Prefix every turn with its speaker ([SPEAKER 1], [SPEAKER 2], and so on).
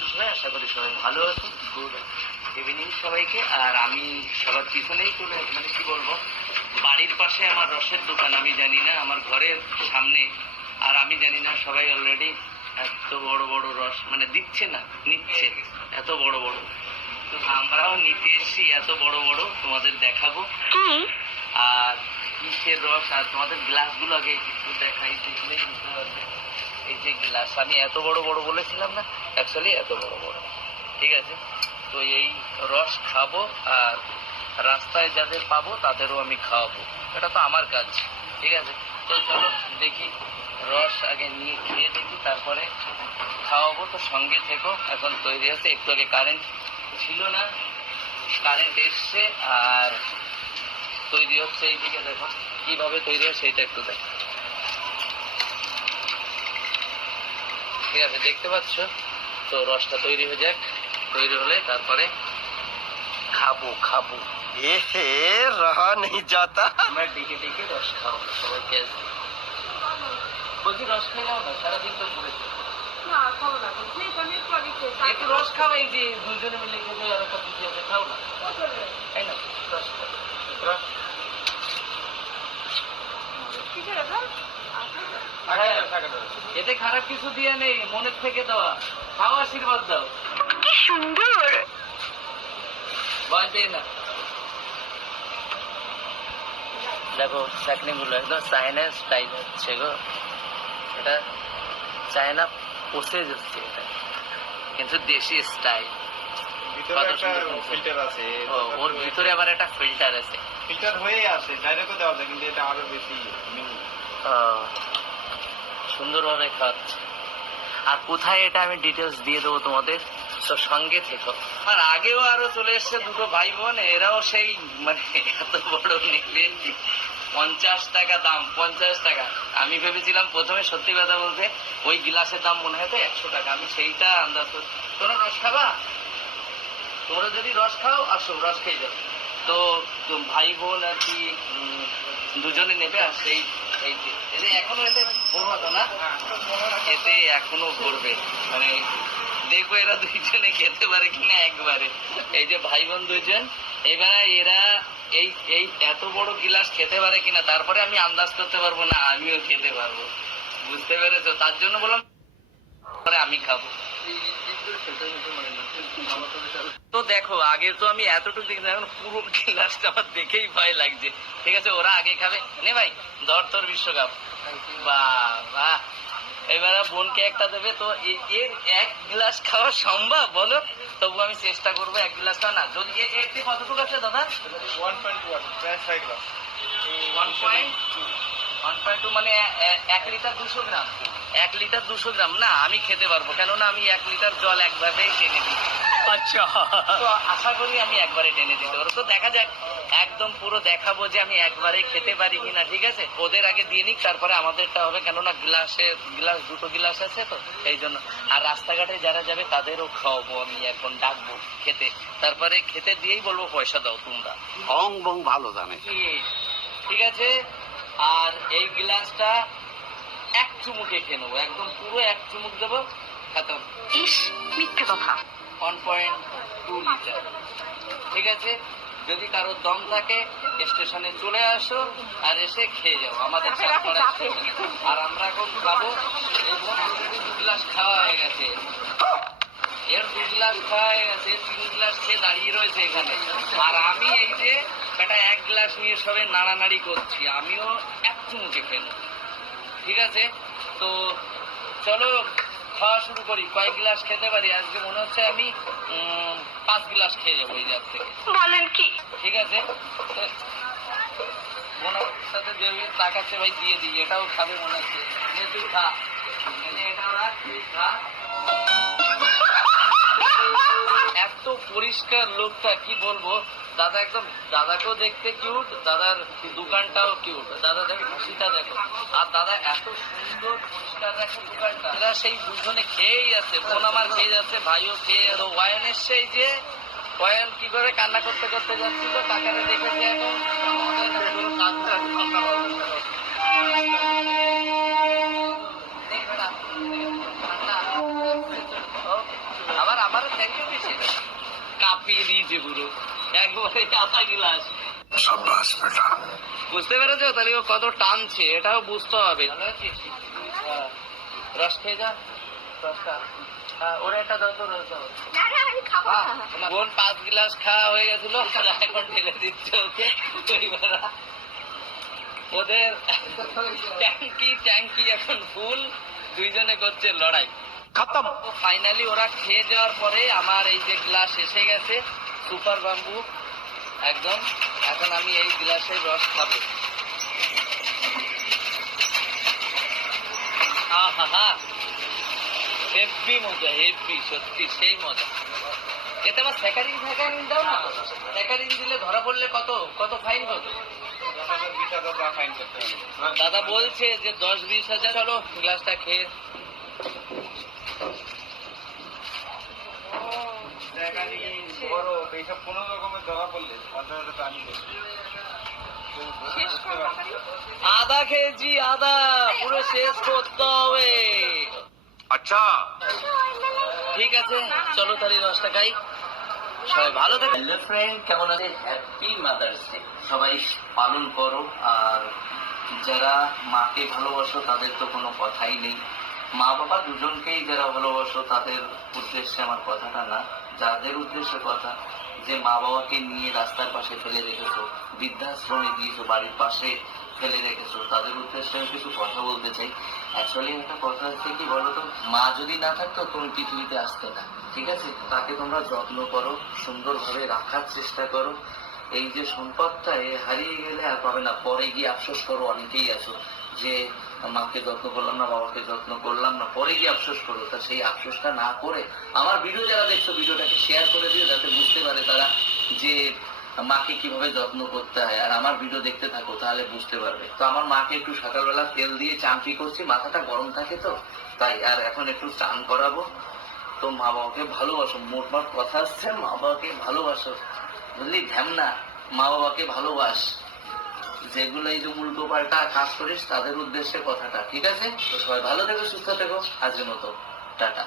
[SPEAKER 1] আছো সবাই আশা করি সবাই ভালো আছো। গুড ইভিনিং সবাইকে। আর আমি সবার পিছনেই চলে মানে কি বলব বাড়ির পাশে আমার রসের দোকান আমি জানি না আমার ঘরের সামনে। আর আমি জানি না সবাই অলরেডি এত বড় বড় রস মানে দিচ্ছে না নিচ্ছে এত বড় বড়। তো আমরাও নিতে এসেছি এত বড় বড় তোমাদের দেখাবো। আর কিসের রস? আর তোমাদের গ্লাসগুলো আগে একটু দেখাই দেখলে বুঝতে পারবে। এই যে গ্লাস, আমি এত বড় বড় বলেছিলাম না অ্যাকচুয়ালি এত বড় বড়। ঠিক আছে? তো এই রস খাব আর রাস্তায় যাদের পাবো তাদেরও আমি খাওয়াবো। এটা তো আমার কাজ। ঠিক আছে? তো চলো দেখি, রস আগে নিয়ে খেয়ে দেখি, তারপরে খাওয়াবো। তো সঙ্গে থেকো, এখন তৈরি হচ্ছে একটু আগে কারেন্ট ছিল না। কারেন্ট এসছে আর তৈরি হচ্ছে এইদিকে, দেখো। কীভাবে তৈরি হয় সেইটা একটু দেখো। ঠিক আছে দেখতে পাচ্ছ? তো রসটা তৈরি হয়ে যাক। তৈরি হলে তারপরে খাব খাব।
[SPEAKER 2] এ
[SPEAKER 1] রহা নেই যাতা। রস খাও সবাই ক্যাশ বলছি রস খেয়ে না? সারাদিন তো
[SPEAKER 3] ঘুরে একটু
[SPEAKER 1] রস খাও এই যে দুজনে মিলে খেতে আর একটা খাও না? তাই না? রস খাও। রস এতে খারাপ কিছু দিয়ে নেই মনের থেকে দেওয়া। খাও আশীর্বাদ দাও
[SPEAKER 3] কি সুন্দর
[SPEAKER 1] ভয় না দেখো চাকনি গুলো একদম চায়না স্টাইল হচ্ছে গো এটা চায়না পোসেজ হচ্ছে এটা কিন্তু দেশি স্টাইল ওর ভিতরে আবার একটা ফিল্টার আছে।
[SPEAKER 2] ফিল্টার হয়ে আসে ডাইরেক্টও দেওয়া যায় কিন্তু এটা আরও বেশি
[SPEAKER 1] আহ, সুন্দরভাবে খাচ্ছে। আর কোথায় এটা আমি ডিটেলস দিয়ে দেবো তোমাদের? তো সঙ্গে থেকো। আর আগেও আরও চলে এসছে দুটো ভাই বোন এরাও সেই মানে এত বড় নেবে। পঞ্চাশ টাকা দাম পঞ্চাশ টাকা। আমি ভেবেছিলাম প্রথমে সত্যি কথা বলতে ওই গিলাসের দাম মনে হয় তো একশো টাকা। আমি সেইটা আন্দাজ কর- তোমরা রস খাবা? তোমরা যদি রস খাও আসো রস খেয়ে যাও তো ভাই বোন আর কি দুজনে নেবে আর সেই এখনও এতে পড়বাতো না? এতে এখনও করবে মানে দেখব এরা দুইজনে খেতে পারে কিনা একবারে। এই যে ভাই বোন দুইজন, এবারে এরা এই এই এত বড় গিলাস খেতে পারে কিনা, তারপরে আমি আন্দাজ করতে পারব না, আমিও খেতে পারব। বুঝতে পেরেছ? তার জন্য বললাম আমি খাব। তো দেখো আগে তো আমি এতটুকু দেখি এখন পুরো গিলাসটা আমার দেখেই ভয় লাগছে। ঠিক আছে ওরা আগে খাবে। নে ভাই ধর তোর বিশ্বকাপ। বাহ বাহ। এবারে বোনকে একটা দেবে তো এর এক গ্লাস খাওয়া সম্ভব? বলো। তবু আমি চেষ্টা করব এক গ্লাস খাওয়া। না যদি এ- এর থেকে কতটুকু আছে দাদা?
[SPEAKER 2] 1.1 প্রায় ছয় glass
[SPEAKER 1] one point one point two মানে এক লিটার দুশো গ্রাম। এক লিটার দুশো গ্রাম। না আমি খেতে পারব। কেননা আমি এক লিটার জল একভাবেই টেনে দিই।
[SPEAKER 2] আচ্ছা।
[SPEAKER 1] তো আশা করি আমি একবারে টেনে দিতে পারব। তো দেখা যাক একদম পুরো দেখাবো যে আমি একবারে খেতে পারি কিনা ঠিক আছে? ওদের আগে দিয়ে নিক তারপরে আমাদেরটা হবে কেননা গ্লাসে গ্লাস দুটো গ্লাস আছে তো এই জন্য। আর রাস্তাঘাটে যারা যাবে তাদেরও খাওয়াবো আমি এখন ডাকবো খেতে। তারপরে খেতে দিয়েই বলব পয়সা দাও তোমরা।
[SPEAKER 2] অং বং ভালো জানে।
[SPEAKER 1] ঠিক আছে? আর এই গ্লাসটা এক চুমুকে খেয়ে নেব একদম পুরো এক চুমুক দেবো খাতাম।
[SPEAKER 3] ইস মিথ্যে কথা।
[SPEAKER 1] ওয়ান পয়েন্ট টু লিটার ঠিক আছে? যদি কারোর দম থাকে স্টেশনে চলে আসো আর এসে খেয়ে যাও। আমাদের। আর আমরা এখন খাব দু গ্লাস খাওয়া হয়ে গেছে। এর দু গ্লাস খাওয়া হয়ে গেছে তিন গ্লাস খেয়ে দাঁড়িয়ে রয়েছে এখানে। আর আমি এই যে বেটা এক গ্লাস নিয়ে সবে নাড়ানাড়ি করছি। আমিও এক চুমুকে খেয়ে ঠিক আছে? তো চলো খাওয়া শুরু করি কয়েক গ্লাস খেতে পারি। আজকে মনে হচ্ছে আমি পাঁচ গ্লাস খেয়ে যাব এই জার থেকে।
[SPEAKER 3] বলেন কি?
[SPEAKER 1] ঠিক আছে? মনে সাথে যে তাকাচ্ছে ভাই দিয়ে দিই। এটাও খাবে মনে হচ্ছে। তুই খা। এটা এটাও রাখ তুই খা। এত পরিষ্কার লোকটা, কি বলব? দাদা একদম, দাদাকেও দেখতে কিউট দাদার দোকানটাও কিউট দাদা দেখো, খুশিটা দেখো। আর দাদা এত সুন্দর, পরিষ্কার রাখে দোকানটা। এরা সেই দুজনে খেয়েই আছে। বোন আমার খেয়ে যাচ্ছে, ভাইও খেয়ে আর ওয়াইন এসছে এই যে ওয়াইন কি করে কান্না করতে করতে যাচ্ছিল কাকারে দেখেছে এখন কাঁদতে আবার থ্যাংক ইউ বেশি দিয়েছে পুরো। একবারে আধা গিলাস।
[SPEAKER 4] সাব্বাস বেটা।
[SPEAKER 1] বুঝতে তাহলে ও কত টানছে এটাও বুঝতে হবে। হ্যাঁ। রস খেয়ে যা। হ্যাঁ, বোন পাঁচ খাওয়া হয়ে এখন দিচ্ছে ওকে। ওদের ট্যাঙ্কি ট্যাঙ্কি এখন ফুল দুইজনে করছে লড়াই।
[SPEAKER 4] খতম।
[SPEAKER 1] ফাইনালি ওরা খেয়ে যাওয়ার পরে আমার এই যে গ্লাস এসে গেছে সুপার বাম্বু একদম। এখন আমি এই গ্লাসের রস খাব। আহা হেভি মজা হেভি সত্যি সেই মজা। এতে আবার স্যাকারিন ফ্যাকারিন দাও না? স্যাকারিন দিলে ধরা পড়লে কত? কত ফাইন কত দাদা বলছে যে দশ বিশ হাজার হলো গ্লাসটা খেয়ে। আদা খেয়েছি আদা। পুরো শেষ করতে হবে।
[SPEAKER 4] আচ্ছা।
[SPEAKER 1] ঠিক আছে চলো তাহলে রসটা খাই। সবাই ভালো থাকে। হ্যালো ফ্রেন্ড কেমন আছে হ্যাপি মাদার্স ডে সবাই পালন করো আর যারা মাকে ভালোবাসো তাদের তো কোনো কথাই নেই। মা বাবা দুজনকেই যারা ভালোবাসো, তাদের উদ্দেশ্যে আমার কথাটা না। যাদের উদ্দেশ্যে কথা, যে মা বাবাকে নিয়ে রাস্তার পাশে ফেলে রেখেছো, বৃদ্ধাশ্রমে দিয়েছ, বাড়ির পাশে ফেলে রেখেছো, তাদের উদ্দেশ্যে আমি কিছু কথা বলতে চাই। অ্যাকচুয়ালি একটা কথা হচ্ছে কি বলতো, মা যদি না থাকতো, তুমি পৃথিবীতে আসতে না। ঠিক আছে? তাকে তোমরা যত্ন করো, সুন্দরভাবে রাখার চেষ্টা করো। এই যে সম্পদটা হারিয়ে গেলে আর পাবে না। পরে গিয়ে আফসোস করো, অনেকেই আছো। যে মাকে যত্ন করলাম না, বাবাকে যত্ন করলাম না, পরে গিয়ে আফসোস করো তা সেই আফসোসটা না করে আমার ভিডিও যারা দেখছ, ভিডিওটাকে শেয়ার করে দিও, যাতে বুঝতে পারে তারা যে মাকে কীভাবে যত্ন করতে হয়। আর আমার ভিডিও দেখতে থাকো, তাহলে বুঝতে পারবে। তো আমার মাকে একটু সকালবেলা তেল দিয়ে চামচি করছি, মাথাটা গরম থাকে তো, তাই আর এখন একটু স্নান করাবো। তো মা বাবাকে ভালোবাসো মোটমাট কথা আসছে মা বাবাকে ভালোবাসো। বুঝলি? ধ্যামনা মা বাবাকে ভালোবাস। যেগুলো এই যে উল্টো পাল্টা কাজ করিস, তাদের উদ্দেশ্যে কথাটা, ঠিক আছে? তো সবাই ভালো থেকো, সুস্থ থেকো, আজকের মতো, টাটা।